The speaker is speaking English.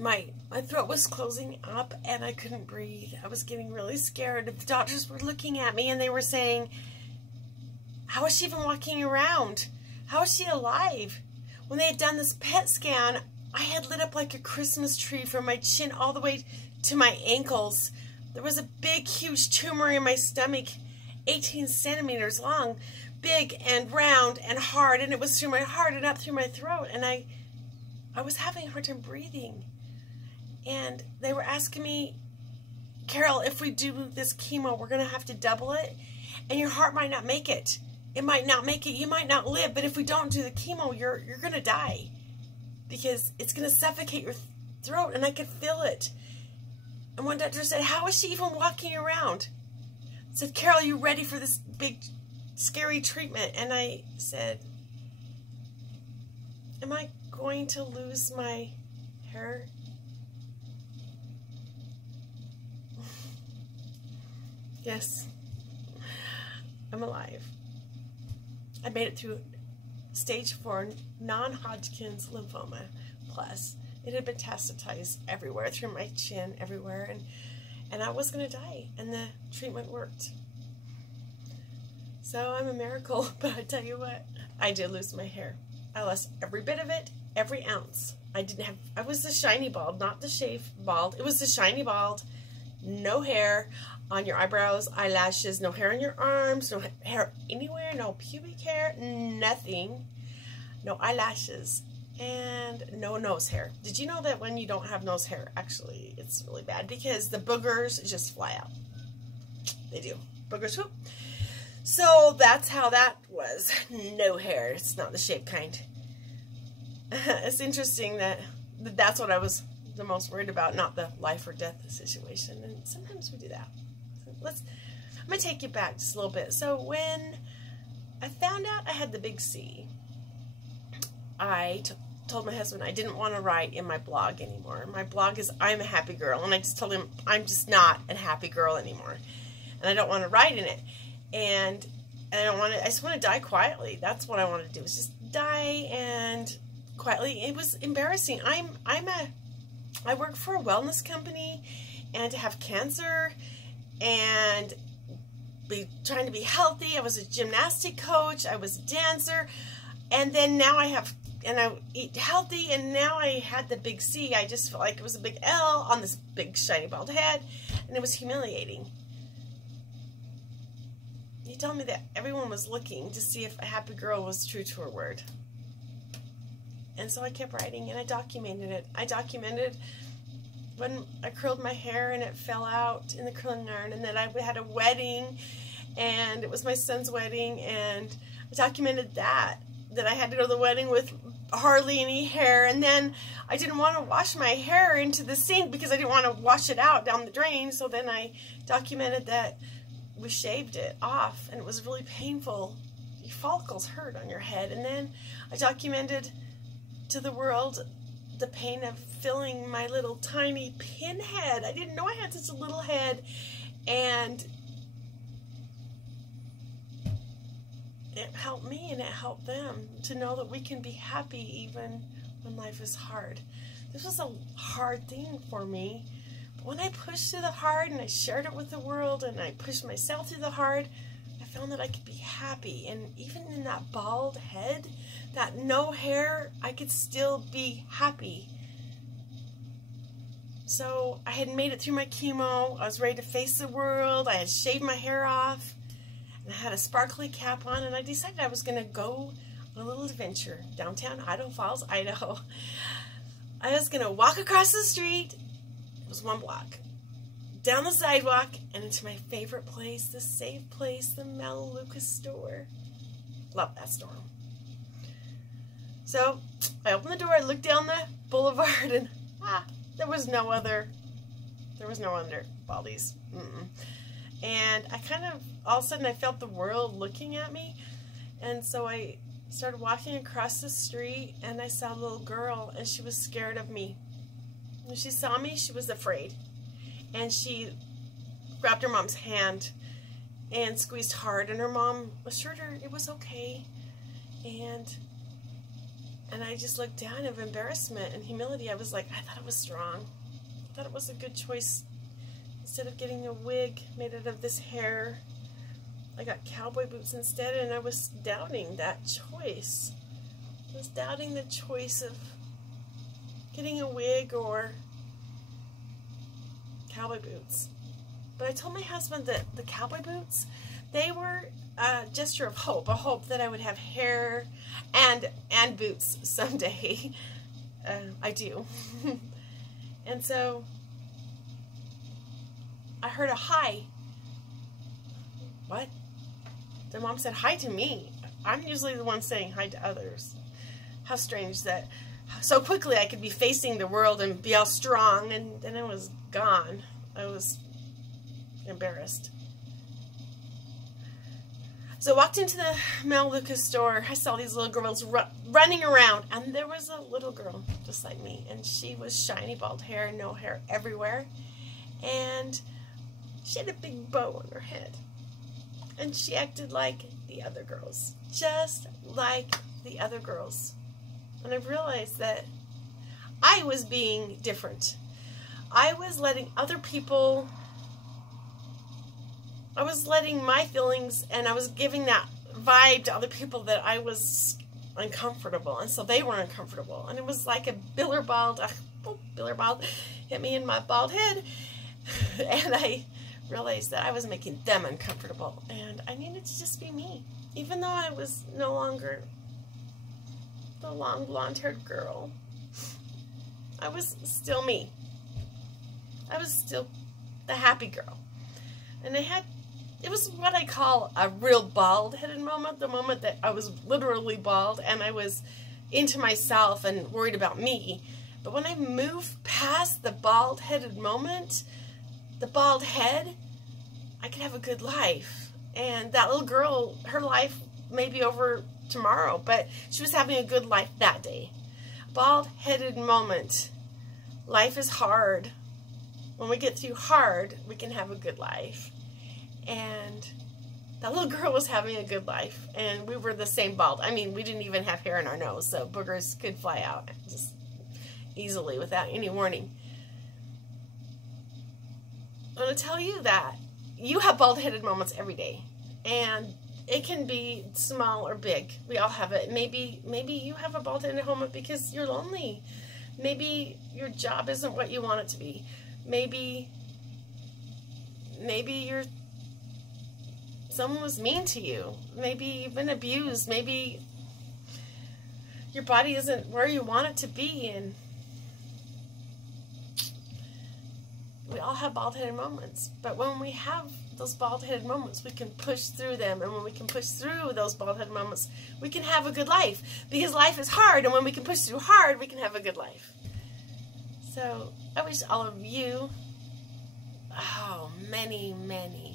my throat was closing up and I couldn't breathe. I was getting really scared. The doctors were looking at me and they were saying, how is she even walking around? How is she alive? When they had done this PET scan, I had lit up like a Christmas tree from my chin all the way to my ankles. There was a big, huge tumor in my stomach, 18 centimeters long, big and round and hard, and it was through my heart and up through my throat, and I was having a hard time breathing. And they were asking me, Carol, if we do this chemo, we're going to have to double it, and your heart might not make it. It might not make it. You might not live, but if we don't do the chemo, you're going to die because it's going to suffocate your throat, and I could feel it. And one doctor said, how is she even walking around? I said, Carol, are you ready for this big, scary treatment? And I said, am I going to lose my hair? Yes, I'm alive. I made it through stage 4 non-Hodgkin's lymphoma plus. It had metastasized everywhere, through my chin, everywhere, and I was going to die, and the treatment worked. So I'm a miracle, but I tell you what, I did lose my hair. I lost every bit of it, every ounce. I was the shiny bald, not the shaved bald. It was the shiny bald, no hair on your eyebrows, eyelashes, no hair on your arms, no hair anywhere, no pubic hair, nothing, no eyelashes, and no nose hair. Did you know that when you don't have nose hair, actually, it's really bad because the boogers just fly out? They do. Boogers, whoop. So that's how that was. No hair. It's not the shaved kind. It's interesting that that's what I was the most worried about, not the life or death situation. And sometimes we do that. I'm going to take you back just a little bit. So when I found out I had the big C, I told my husband I didn't want to write in my blog anymore. My blog is I'm a happy girl, and I just told him I'm just not a happy girl anymore, and I don't want to write in it, and I just want to die quietly. That's what I want to do, is just die and quietly. It was embarrassing. I work for a wellness company, and to have cancer and be trying to be healthy. I was a gymnastic coach. I was a dancer, and then now I eat healthy, and now I had the big C. I just felt like it was a big L on this big shiny bald head, and it was humiliating. He told me that everyone was looking to see if a happy girl was true to her word. And so I kept writing, and I documented it. I documented when I curled my hair and it fell out in the curling iron, and then I had a wedding, and it was my son's wedding, and I documented that I had to go to the wedding with hardly any hair, and then I didn't want to wash my hair into the sink because I didn't want to wash it out down the drain, so then I documented that we shaved it off, and it was really painful. Your follicles hurt on your head, and then I documented to the world the pain of filling my little tiny pinhead. I didn't know I had such a little head, and it helped me and it helped them to know that we can be happy even when life is hard. This was a hard thing for me, but when I pushed through the hard and I shared it with the world and I pushed myself through the hard, I found that I could be happy. And even in that bald head, that no hair, I could still be happy. So I had made it through my chemo. I was ready to face the world. I had shaved my hair off, and I had a sparkly cap on, and I decided I was going to go on a little adventure downtown Idaho Falls, Idaho. I was going to walk across the street. It was 1 block. Down the sidewalk and into my favorite place, the safe place, the Melaleuca store. Love that store. So I opened the door, I looked down the boulevard, and there was no other baldies. And I kind of, all of a sudden I felt the world looking at me, and so I started walking across the street, and I saw a little girl, and she was scared of me. When she saw me, she was afraid, and she grabbed her mom's hand and squeezed hard, and her mom assured her it was okay, and And I just looked down of embarrassment and humility. I was like, I thought it was strong. I thought it was a good choice. Instead of getting a wig made out of this hair, I got cowboy boots instead, and I was doubting that choice. I was doubting the choice of getting a wig or cowboy boots. But I told my husband that the cowboy boots, they were a gesture of hope, a hope that I would have hair and boots someday. I do. And so I heard a hi. What? The mom said hi to me. I'm usually the one saying hi to others. How strange that so quickly I could be facing the world and be all strong, and then I was gone. I was embarrassed. So I walked into the Mel Lucas store. I saw these little girls running around, and there was a little girl just like me, and she was shiny bald hair, no hair everywhere, and she had a big bow on her head, and she acted like the other girls, just like the other girls. And I realized that I was being different. I was letting other people, I was letting my feelings, and I was giving that vibe to other people that I was uncomfortable, and so they were uncomfortable. And it was like a billerbald hit me in my bald head, and I realized that I was making them uncomfortable, and I needed to just be me. Even though I was no longer the long blonde-haired girl, I was still me. I was still the happy girl. And it was what I call a real bald-headed moment, the moment that I was literally bald and I was into myself and worried about me. But when I moved past the bald-headed moment, the bald head, I could have a good life. And that little girl, her life may be over tomorrow, but she was having a good life that day. Bald-headed moment. Life is hard. When we get through hard, we can have a good life. And that little girl was having a good life, and we were the same bald. I mean, we didn't even have hair in our nose, so boogers could fly out just easily without any warning. I want to tell you that you have bald-headed moments every day, and it can be small or big. We all have it. Maybe you have a bald-headed moment because you're lonely. Maybe your job isn't what you want it to be. Maybe someone was mean to you. Maybe you've been abused. Maybe your body isn't where you want it to be. And we all have bald-headed moments. But when we have those bald-headed moments, we can push through them. And when we can push through those bald-headed moments, we can have a good life. Because life is hard, and when we can push through hard, we can have a good life. So I wish all of you, many, many